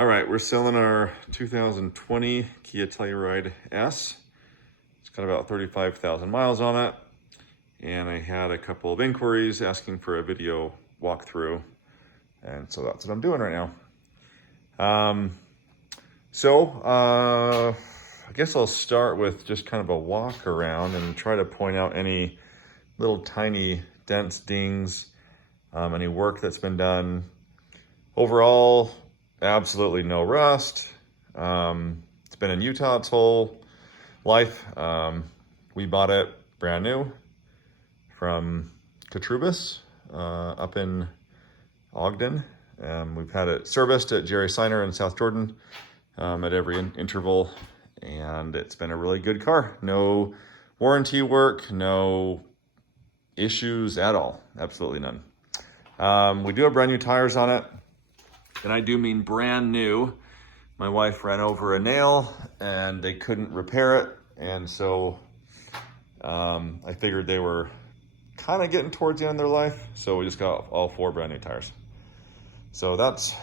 All right, we're selling our 2020 Kia Telluride S. It's got about 35,000 miles on it. And I had a couple of inquiries asking for a video walkthrough. And so that's what I'm doing right now. I guess I'll start with just kind of a walk around and try to point out any little tiny dents, dings, any work that's been done. Overall, absolutely no rust. It's been in Utah its whole life. We bought it brand new from Katrubis up in Ogden. We've had it serviced at Jerry Seiner in South Jordan at every interval, and it's been a really good car. No warranty work, no issues at all, absolutely none. We do have brand new tires on it, and I do mean brand new. My wife ran over a nail and they couldn't repair it, and so I figured they were kind of getting towards the end of their life, so we just got all 4 brand new tires. So that's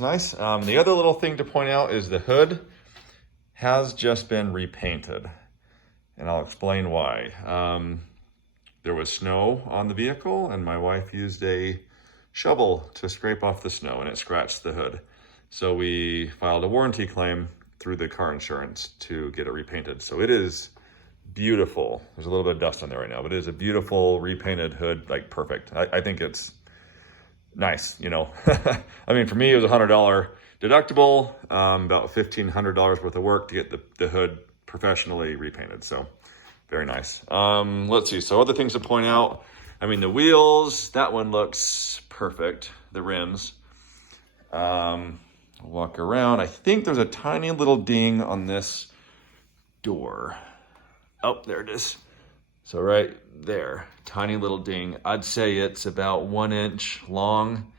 nice. The other little thing to point out is the hood has just been repainted, and I'll explain why. There was snow on the vehicle, and my wife used a shovel to scrape off the snow, and it scratched the hood. So we filed a warranty claim through the car insurance to get it repainted. So it is beautiful. There's a little bit of dust on there right now, but it is a beautiful repainted hood, like perfect. I think it's nice, you know. I mean, for me, it was a $100 deductible, about $1,500 worth of work to get the hood professionally repainted. So very nice. Let's see. So other things to point out. I mean, the wheels, that one looks perfect. The rims. Walk around. I think there's a tiny little ding on this door. Oh, there it is. So right there, tiny little ding. I'd say it's about 1 inch long.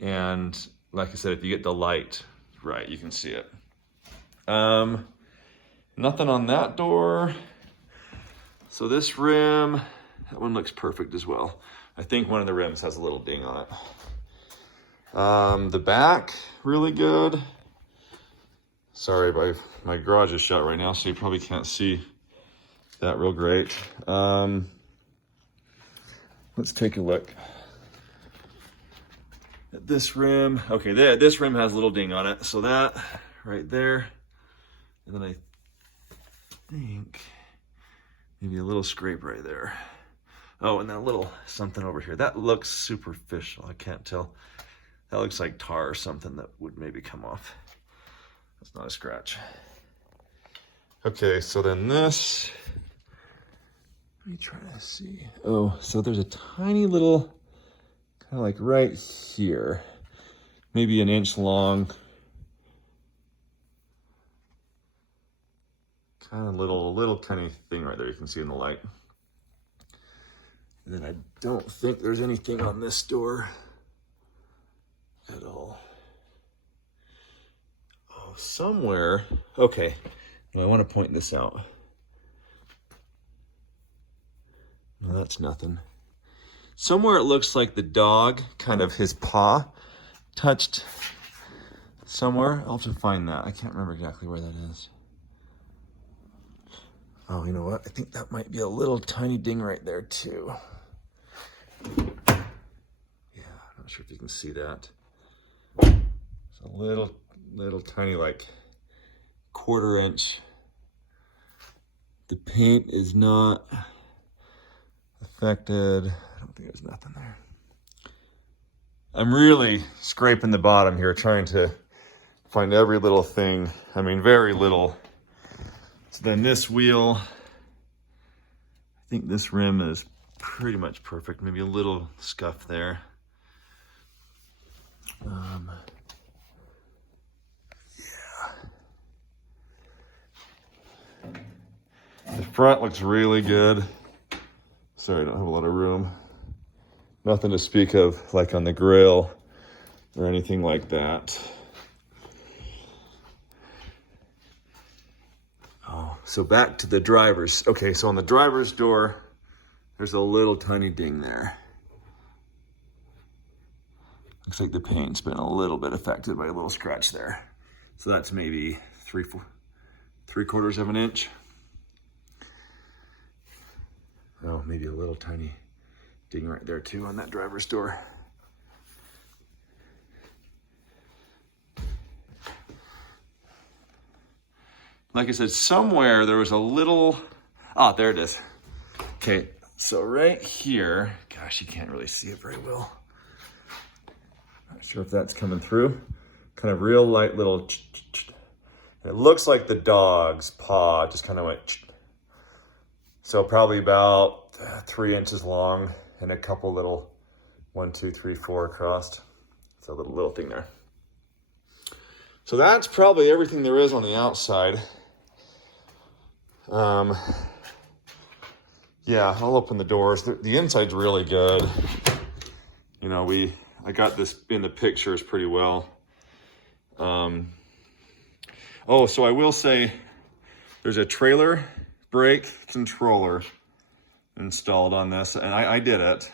And like I said, if you get the light right, you can see it. Nothing on that door. So this rim, that one looks perfect as well. I think one of the rims has a little ding on it. The back, really good. Sorry, my garage is shut right now, so you probably can't see that real great. Let's take a look at this rim. Okay, this rim has a little ding on it. So that right there. And then I think maybe a little scrape right there. Oh, and that little something over here. That looks superficial. I can't tell. That looks like tar or something that would maybe come off. That's not a scratch. Okay, so then this, let me try to see. Oh, so there's a tiny little, kind of like right here, maybe 1 inch long. Kind of little tiny thing right there you can see in the light. And then I don't think there's anything on this door at all. Oh, somewhere, okay. I want to point this out. No, that's nothing. Somewhere it looks like the dog, kind of his paw, touched somewhere. I'll have to find that. I can't remember exactly where that is. Oh, you know what? I think that might be a little tiny ding right there too. Yeah, I'm not sure if you can see that. It's a little tiny, like 1/4 inch. The paint is not affected. I don't think there's nothing there. I'm really scraping the bottom here, trying to find every little thing. I mean, very little. So then this wheel, I think this rim is pretty much perfect. Maybe a little scuff there. The front looks really good. Sorry, I don't have a lot of room. Nothing to speak of, like on the grill or anything like that. Oh, so back to the driver's. Okay, so on the driver's door, there's a little tiny ding there. Looks like the paint's been a little bit affected by a little scratch there. So that's maybe 3/4 of an inch. Oh, maybe a little tiny ding right there too on that driver's door. Like I said, somewhere there was a little, there it is. Okay, so right here, gosh, you can't really see it very well. Not sure if that's coming through. Kind of real light little, it looks like the dog's paw just kind of went. So probably about 3 inches long and a couple little 1, 2, 3, 4 across. It's a little thing there. So that's probably everything there is on the outside. Yeah, I'll open the doors. The inside's really good. You know, I got this in the pictures pretty well. Oh, so I will say there's a trailer brake controller installed on this, and I did it.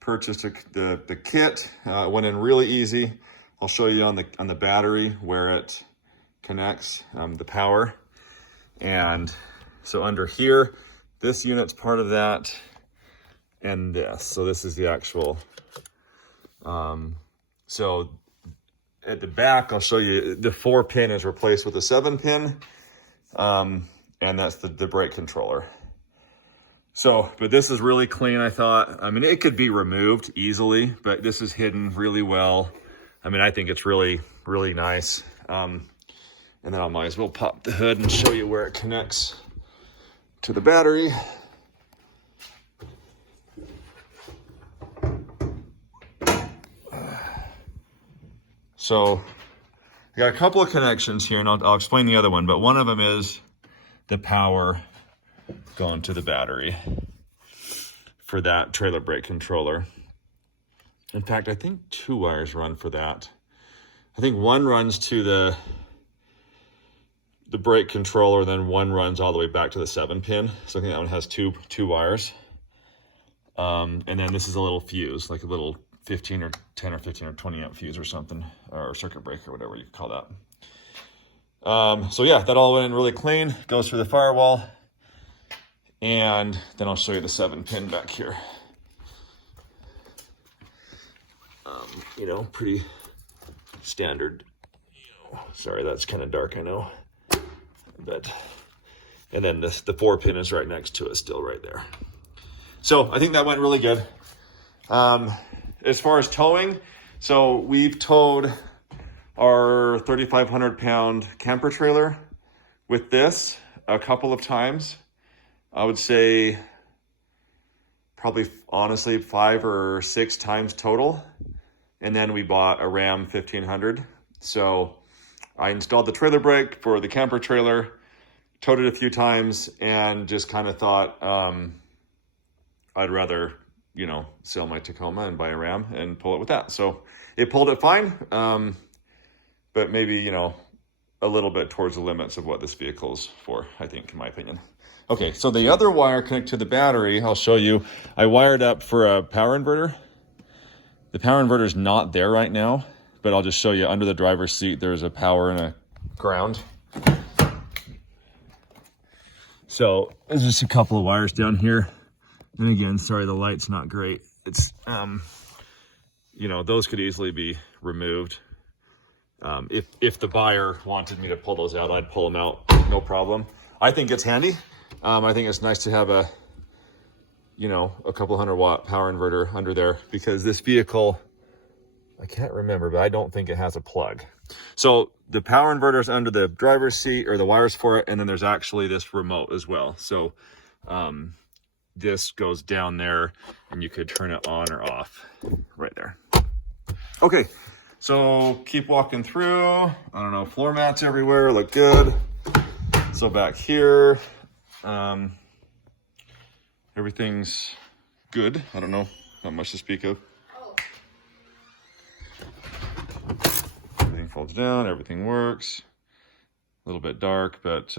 Purchased the kit. It went in really easy. I'll show you on the battery where it connects, the power. And so under here, this unit's part of that, and this. So this is the actual, so at the back, I'll show you the 4-pin is replaced with a 7-pin, and that's the brake controller. So, but this is really clean, I thought. I mean, it could be removed easily, but this is hidden really well. I mean, I think it's really, really nice. And then I might as well pop the hood and show you where it connects to the battery. So I got a couple of connections here, and I'll explain the other one, but one of them is the power going to the battery for that trailer brake controller. In fact, I think 2 wires run for that. I think one runs to the brake controller, then one runs all the way back to the 7-pin. So I think that one has two wires. And then this is a little fuse, like a little 10 or 15 or 20 amp fuse or something, or circuit breaker, whatever you call that. So yeah, that all went in really clean, goes through the firewall. And then I'll show you the 7-pin back here. You know, pretty standard. Sorry, that's kind of dark, I know. But, and then the 4-pin is right next to it, still right there. So I think that went really good. As far as towing, so we've towed our 3,500 pound camper trailer with this a couple of times. I would say probably honestly 5 or 6 times total. And then we bought a Ram 1500. So I installed the trailer brake for the camper trailer, towed it a few times, and just kind of thought I'd rather, you know, sell my Tacoma and buy a Ram and pull it with that. So it pulled it fine, but maybe, you know, a little bit towards the limits of what this vehicle's for, I think, in my opinion. Okay, so the other wire connected to the battery, I'll show you. I wired up for a power inverter. The power inverter is not there right now, but I'll just show you under the driver's seat, there's a power and a ground. So there's just a couple of wires down here. And again, sorry, the light's not great. It's, you know, those could easily be removed. If the buyer wanted me to pull those out, I'd pull them out, no problem. I think it's handy. I think it's nice to have a, you know, a couple 100-watt power inverter under there, because this vehicle, I can't remember, but I don't think it has a plug. So the power inverter is under the driver's seat, or the wires for it, and then there's actually this remote as well. So this goes down there, and you could turn it on or off right there. Okay, so keep walking through. I don't know, floor mats everywhere, look good. So back here, everything's good. I don't know, not much to speak of. Everything folds down, everything works. A little bit dark, but